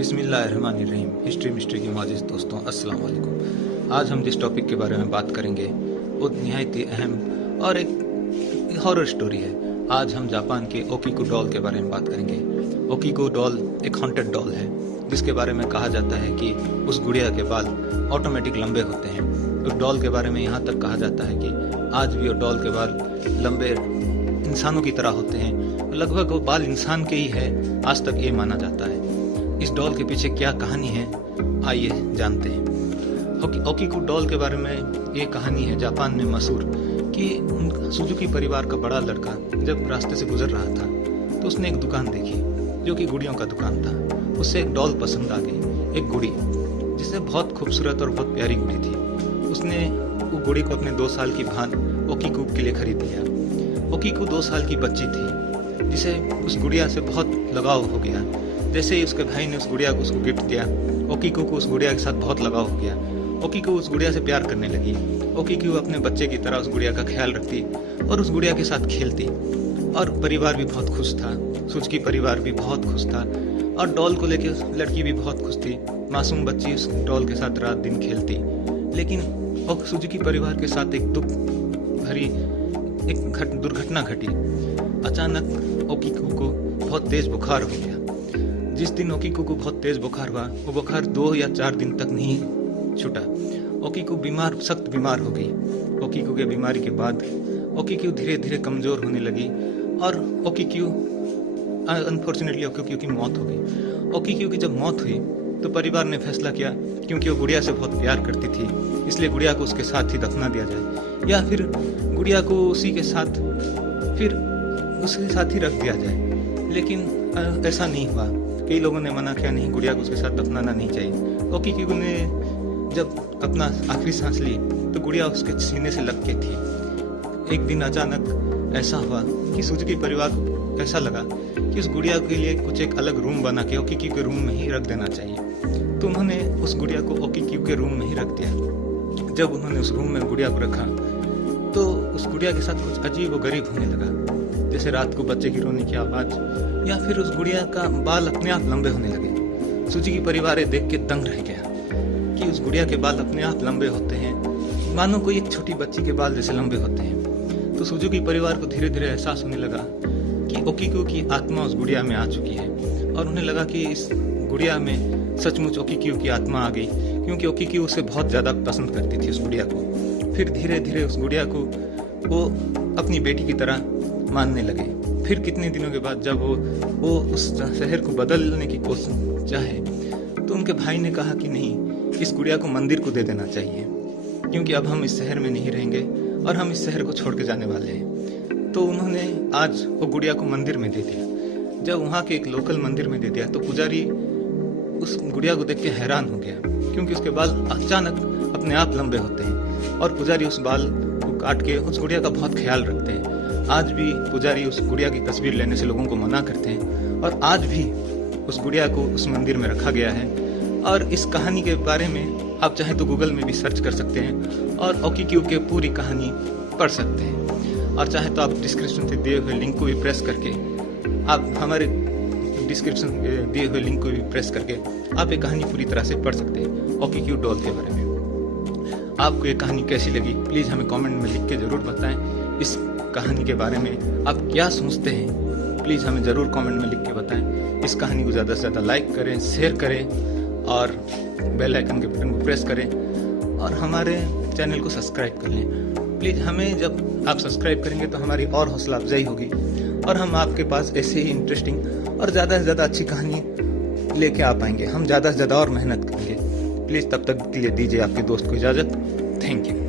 बिस्मिल्लाहिर्रहमानिर्रहीम। History mystery के मोअज़्ज़िज़ दोस्तों, अस्सलाम वालेकुम। आज हम जिस टॉपिक के बारे में बात करेंगे वो निहायत ही अहम और एक हॉरर स्टोरी है। आज हम जापान के ओकीकू डॉल के बारे में बात करेंगे। ओकीकू डॉल एक हॉन्टेड डॉल है जिसके बारे में कहा जाता है कि उस गुड़िया के बाल ऑटोमेटिक लंबे होते हैं। उस डॉल के बारे में यहाँ तक कहा जाता है कि आज भी वो डॉल के बाल लंबे इंसानों की तरह होते हैं। लगभग वो बाल इंसान के ही है, आज तक ये माना जाता है। इस डॉल के पीछे क्या कहानी है, आइए जानते हैं। ओकीकू डॉल के बारे में ये कहानी है जापान में मशहूर कि सुजुकी परिवार का बड़ा लड़का जब रास्ते से गुजर रहा था तो उसने एक दुकान देखी जो कि गुड़ियों का दुकान था। उससे एक डॉल पसंद आ गई, एक गुड़ी जिससे बहुत खूबसूरत और बहुत प्यारी गुड़ी थी। उसने वो गुड़ी को अपने 2 साल की भान ओकीकू के लिए खरीद लिया। ओकीकू 2 साल की बच्ची थी जिसे उस गुड़िया से बहुत लगाव हो गया। जैसे ही उसके भाई ने उस गुड़िया को उसको गिफ्ट दिया, ओकीकू को उस गुड़िया के साथ बहुत लगाव हो गया। ओकीकू उस गुड़िया से प्यार करने लगी। ओकीकू अपने बच्चे की तरह उस गुड़िया का ख्याल रखती और उस गुड़िया के साथ खेलती। और परिवार भी बहुत खुश था, सुजुकी परिवार भी बहुत खुश था और डॉल को लेकर लड़की भी बहुत खुश थी। मासूम बच्ची उस डॉल के साथ रात दिन खेलती। लेकिन सुजुकी परिवार के साथ एक दुख भरी दुर्घटना घटी। अचानक ओकीकू को बहुत तेज बुखार हो गया। जिस दिन ओकीकू को बहुत तेज बुखार हुआ, वो बुखार 2 या 4 दिन तक नहीं छूटा। ओकीकू सख्त बीमार हो गई। ओकीकू के बीमारी के बाद ओकीकू धीरे धीरे कमजोर होने लगी और अनफॉर्चुनेटली ओकीकू की मौत हो गई। ओकीकू की जब मौत हुई तो परिवार ने फैसला किया, क्योंकि वो गुड़िया से बहुत प्यार करती थी, इसलिए गुड़िया को उसके साथ ही दफना दिया जाए या फिर गुड़िया को उसके साथ ही रख दिया जाए। लेकिन ऐसा नहीं हुआ। कई लोगों ने मना किया, नहीं, गुड़िया को उसके साथ दफनाना नहीं चाहिए। ओकीकू ने जब अपना आखिरी सांस ली तो गुड़िया उसके सीने से लग के थी। एक दिन अचानक ऐसा हुआ कि सुजुकी परिवार को ऐसा लगा कि उस गुड़िया के लिए कुछ एक अलग रूम बना के ओकीकू के रूम में ही रख देना चाहिए। तो उन्होंने उस गुड़िया को ओकीकू के रूम में ही रख दिया। जब उन्होंने उस रूम में गुड़िया को रखा तो उस गुड़िया के साथ कुछ अजीब व गरीब होने लगा, जैसे रात को बच्चे की रोने की आवाज या फिर उस गुड़िया का बाल अपने आप लंबे होने लगे। सुजुकी परिवार देख के दंग रह गया कि उस गुड़िया के बाल अपने आप लंबे होते हैं, मानो कोई एक छोटी बच्ची के बाल जैसे लंबे होते हैं। तो सुजुकी परिवार को धीरे धीरे एहसास होने लगा कि ओकीकू की आत्मा उस गुड़िया में आ चुकी है और उन्हें लगा कि इस गुड़िया में सचमुच ओकीकू की आत्मा आ गई, क्योंकि ओकीकू उसे बहुत ज्यादा पसंद करती थी उस गुड़िया को। फिर धीरे धीरे उस गुड़िया को वो अपनी बेटी की तरह मानने लगे। फिर कितने दिनों के बाद जब वो उस शहर को बदलने की कोशिश चाहे तो उनके भाई ने कहा कि नहीं, इस गुड़िया को मंदिर को दे देना चाहिए, क्योंकि अब हम इस शहर में नहीं रहेंगे और हम इस शहर को छोड़ के जाने वाले हैं। तो उन्होंने आज वो गुड़िया को मंदिर में दे दिया। जब वहाँ के एक लोकल मंदिर में दे दिया तो पुजारी उस गुड़िया को देख के हैरान हो गया, क्योंकि उसके बाल अचानक अपने आप लंबे होते हैं और पुजारी उस बाल को काट के उस गुड़िया का बहुत ख्याल रखते हैं। आज भी पुजारी उस गुड़िया की तस्वीर लेने से लोगों को मना करते हैं और आज भी उस गुड़िया को उस मंदिर में रखा गया है। और इस कहानी के बारे में आप चाहे तो गूगल में भी सर्च कर सकते हैं और ओकीकू की पूरी कहानी पढ़ सकते हैं। और चाहे तो आप डिस्क्रिप्शन से दिए हुए लिंक को भी प्रेस करके आप हमारे डिस्क्रिप्शन दिए हुए लिंक को भी प्रेस करके आप ये कहानी पूरी तरह से पढ़ सकते हैं ओकीकू डॉल के बारे में। आपको ये कहानी कैसी लगी प्लीज़ हमें कमेंट में लिख के ज़रूर बताएं। इस कहानी के बारे में आप क्या सोचते हैं प्लीज़ हमें ज़रूर कमेंट में लिख के बताएं। इस कहानी को ज़्यादा से ज़्यादा लाइक करें, शेयर करें और बेल आइकन के बटन को प्रेस करें और हमारे चैनल को सब्सक्राइब कर लें। प्लीज़ हमें जब आप सब्सक्राइब करेंगे तो हमारी और हौसला अफजाई होगी और हम आपके पास ऐसे ही इंटरेस्टिंग और ज़्यादा से ज़्यादा अच्छी कहानी लेके आ पाएंगे। हम ज़्यादा से ज़्यादा और मेहनत करेंगे। प्लीज़ तब तक के लिए दीजिए आपके दोस्त को इजाज़त। Thank you.